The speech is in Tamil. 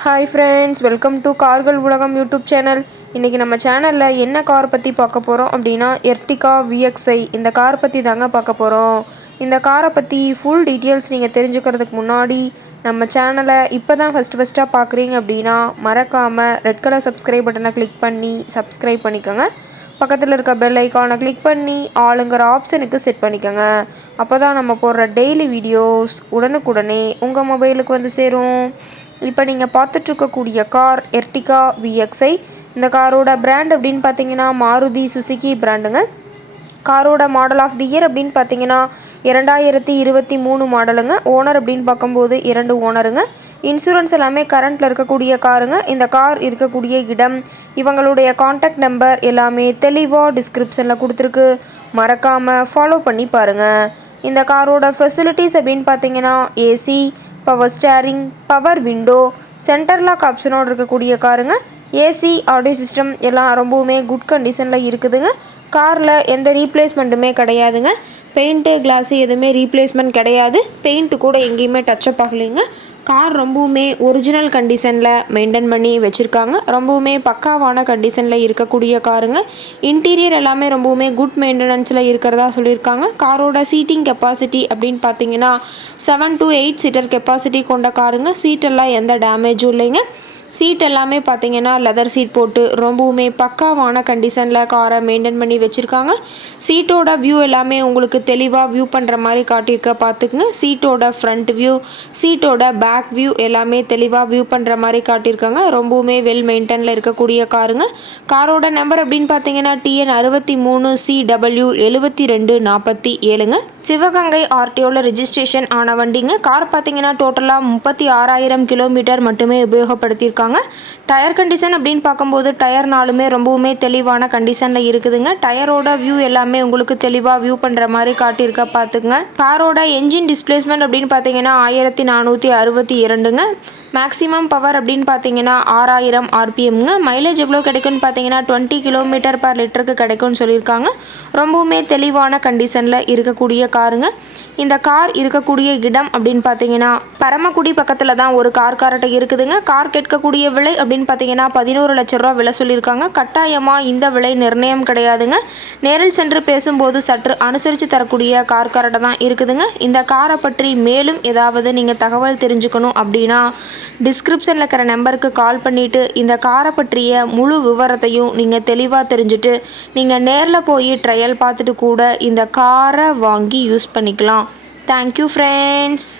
ஹாய் ஃப்ரெண்ட்ஸ், வெல்கம் டு கார்கள் உலகம் யூடியூப் சேனல். இன்றைக்கி நம்ம சேனலில் என்ன கார் பற்றி பார்க்க போகிறோம் அப்படின்னா எர்டிகா VXi இந்த கார் பற்றி தாங்க பார்க்க போகிறோம். இந்த காரை பற்றி ஃபுல் டீட்டெயில்ஸ் நீங்கள் தெரிஞ்சுக்கிறதுக்கு முன்னாடி நம்ம சேனலை இப்போ தான் ஃபஸ்ட்டாக பார்க்குறீங்க அப்படின்னா மறக்காமல் ரெட் கலர் சப்ஸ்கிரைப் பட்டனை கிளிக் பண்ணி சப்ஸ்கிரைப் பண்ணிக்கோங்க. பக்கத்தில் இருக்க பெல் ஐக்கானை கிளிக் பண்ணி ஆளுங்கிற ஆப்ஷனுக்கு செட் பண்ணிக்கோங்க. அப்போ தான் நம்ம போடுற டெய்லி வீடியோஸ் உடனுக்குடனே உங்கள் மொபைலுக்கு வந்து சேரும். இப்போ நீங்கள் பார்த்துட்ருக்கக்கூடிய கார் எர்டிகா VXi. இந்த காரோட பிராண்ட் அப்படின்னு பார்த்தீங்கன்னா மாருதி சுசுகி பிராண்டுங்க. காரோட மாடல் ஆஃப் தி இயர் அப்படின்னு பார்த்தீங்கன்னா 2023 மாடலுங்க. ஓனர் அப்படின்னு பார்க்கும்போது 2 ஓனருங்க. இன்சூரன்ஸ் எல்லாமே கரண்ட்டில் இருக்கக்கூடிய காருங்க. இந்த கார் இருக்கக்கூடிய இடம், இவங்களுடைய காண்டாக்ட் நம்பர் எல்லாமே தெளிவாக டிஸ்கிரிப்ஷனில் கொடுத்துருக்கு. மறக்காமல் ஃபாலோ பண்ணி பாருங்கள். இந்த காரோட ஃபெசிலிட்டிஸ் அப்படின்னு பார்த்தீங்கன்னா AC, power steering, power window, centre lock ஆப்ஷனோடு இருக்கக்கூடிய காருங்க. ஏசி, ஆடியோ சிஸ்டம் எல்லாம் ரொம்பவுமே குட் கண்டிஷனில் இருக்குதுங்க. காரில் எந்த ரீப்ளேஸ்மெண்ட்டுமே கிடையாதுங்க. பெயிண்ட்டு, கிளாஸு எதுவுமே ரீப்ளேஸ்மெண்ட் கிடையாது. பெயிண்ட்டு கூட எங்கேயுமே டச்சப் ஆகலைங்க. கார் ரொம்பவுமே ஒரிஜினல் கண்டிஷனில் மெயின்டைன் பண்ணி வச்சுருக்காங்க. ரொம்பவுமே பக்காவான கண்டிஷனில் இருக்கக்கூடிய காருங்க. இன்டீரியர் எல்லாமே ரொம்பவுமே குட் மெயின்டெனன்ஸில் இருக்கிறதா சொல்லியிருக்காங்க. காரோட சீட்டிங் கெப்பாசிட்டி அப்படின்னு பார்த்தீங்கன்னா 7 to 8 சீட்டர் கெப்பாசிட்டி கொண்ட காருங்க. சீட்டெல்லாம் எந்த டேமேஜும் இல்லைங்க. சீட் எல்லாமே பார்த்தீங்கன்னா லெதர் சீட் போட்டு ரொம்பவுமே பக்காவான கண்டிஷனில் காரை மெயின்டைன் பண்ணி வச்சுருக்காங்க. சீட்டோட வியூ எல்லாமே உங்களுக்கு தெளிவாக வியூ பண்ணுற மாதிரி காட்டியிருக்க பார்த்துக்குங்க. சீட்டோட ஃப்ரண்ட் வியூ, சீட்டோட பேக் வியூ எல்லாமே தெளிவாக வியூ பண்ணுற மாதிரி காட்டியிருக்காங்க. ரொம்பவுமே வெல் மெயின்டைனில் இருக்கக்கூடிய காருங்க. காரோட நம்பர் அப்படின்னு பார்த்தீங்கன்னா TN 63CW 7247ங்க. சிவகங்கை RTOவில் ரிஜிஸ்ட்ரேஷன் ஆன வண்டிங்க. கார் பார்த்தீங்கன்னா டோட்டலாக 36,000 கிலோமீட்டர் மட்டுமே உபயோகப்படுத்தியிருக்காங்க. டயர் கண்டிஷன் அப்படின்னு பார்க்கும்போது டயர் நாலுமே ரொம்பவுமே தெளிவான கண்டிஷனில் இருக்குதுங்க. டயரோட வியூ எல்லாமே உங்களுக்கு தெளிவாக வியூ பண்ணுற மாதிரி காட்டியிருக்க பார்த்துங்க. காரோட என்ஜின் டிஸ்பிளேஸ்மெண்ட் அப்படின்னு பார்த்தீங்கன்னா 1462ங்க. மேக்ஸிமம் பவர் அப்படின்னு பார்த்தீங்கன்னா 6000 RPMங்க. மைலேஜ் எவ்வளோ கிடைக்கும்னு பார்த்தீங்கன்னா 20 km/லிட்டருக்கு கிடைக்கும்னு சொல்லியிருக்காங்க. ரொம்பவுமே தெளிவான கண்டிஷனில் இருக்கக்கூடிய காருங்க. இந்த கார் இருக்கக்கூடிய இடம் அப்படின்னு பார்த்தீங்கன்னா பரமக்குடி பக்கத்தில் தான் ஒரு கார்கிட்ட இருக்குதுங்க. கார் கேட்கக்கூடிய விலை அப்படின்னு பார்த்தீங்கன்னா 11 லட்ச ரூபா விலை சொல்லியிருக்காங்க. கட்டாயமாக இந்த விலை நிர்ணயம் கிடையாதுங்க. நேரில் சென்று பேசும்போது சற்று அனுசரித்து தரக்கூடிய கார்கிட்ட தான் இருக்குதுங்க. இந்த காரை பற்றி மேலும் ஏதாவது நீங்கள் தகவல் தெரிஞ்சுக்கணும் அப்படின்னா டிஸ்கிரிப்ஷனில் இருக்கிற நம்பருக்கு கால் பண்ணிவிட்டு இந்த காரை பற்றிய முழு விவரத்தையும் நீங்கள் தெளிவாக தெரிஞ்சுட்டு நீங்கள் நேரில் போய் ட்ரையல் பார்த்துட்டு கூட இந்த காரை வாங்கி யூஸ் பண்ணிக்கலாம். Thank you friends.